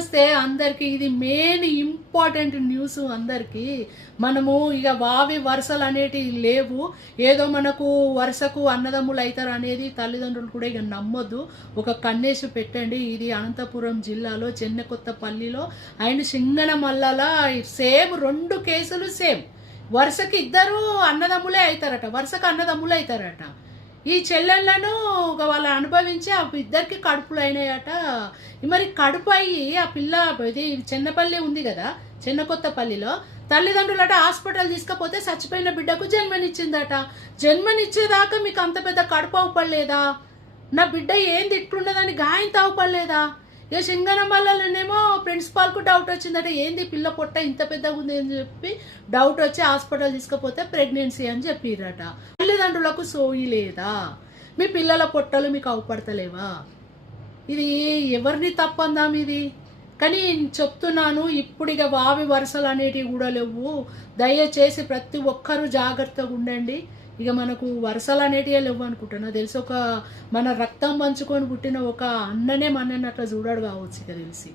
వస్తే అందరికి ఇది మెయిన్ ఇంపార్టెంట్ న్యూస్ అందరికి. మనము ఇక వావి వరుసలు అనేటివి లేవు. ఏదో మనకు వరుసకు అన్నదమ్ములు అవుతారు అనేది తల్లిదండ్రులు కూడా ఇక నమ్మొద్దు. ఒక కన్నేసి పెట్టండి. ఇది అనంతపురం జిల్లాలో చెన్నకొత్తపల్లిలో అండ్ సింగనమల్లల సేమ్ రెండు కేసులు సేమ్. వరుసకి ఇద్దరు అన్నదమ్ములే అవుతారట. వరుసకు అన్నదమ్ములే అవుతారట. ఈ చెల్లెళ్ళను ఒక వాళ్ళు అనుభవించి ఆ ఇద్దరికి కడుపులు అయినాయట మరి కడుపు అయ్యి ఆ పిల్ల ఇది చిన్నపల్లి ఉంది కదా చిన్న కొత్తపల్లిలో తల్లిదండ్రులట హాస్పిటల్ తీసుకపోతే చచ్చిపోయిన బిడ్డకు జన్మనిచ్చిందట. జన్మనిచ్చేదాకా మీకు అంత పెద్ద కడుపు అవ్వపడలేదా నా బిడ్డ ఏంది ఇట్లున్నదని గాయం తావుపడలేదా ఇక సింగనమల్లనేమో ప్రిన్సిపాల్కు డౌట్ వచ్చిందట. ఏంది పిల్ల పొట్ట ఇంత పెద్దగా ఉంది అని చెప్పి డౌట్ వచ్చి హాస్పిటల్ తీసుకపోతే ప్రెగ్నెన్సీ అని చెప్పిరట తల్లిదండ్రులకు సోయి లేదా? మీ పిల్లల పొట్టలు మీకు అవపడతలేవా? ఇది ఎవరిని తప్పందాం ఇది కానీ చెప్తున్నాను ఇప్పుడు ఇక వావి వరుసలు అనేటివి కూడా లేవు. దయచేసి ప్రతి ఒక్కరూ జాగ్రత్తగా ఉండండి. ఇక మనకు వరుసలు అనేటివే లేవు అనుకుంటున్నా. తెలిసి ఒక మన రక్తం పంచుకొని పుట్టిన ఒక అన్ననే మనని అట్లా చూడాడు కావచ్చు ఇక తెలిసి.